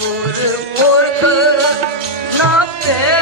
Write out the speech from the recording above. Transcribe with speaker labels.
Speaker 1: ਗੁਰ ਮੁਖ ਨਾ ਤੇ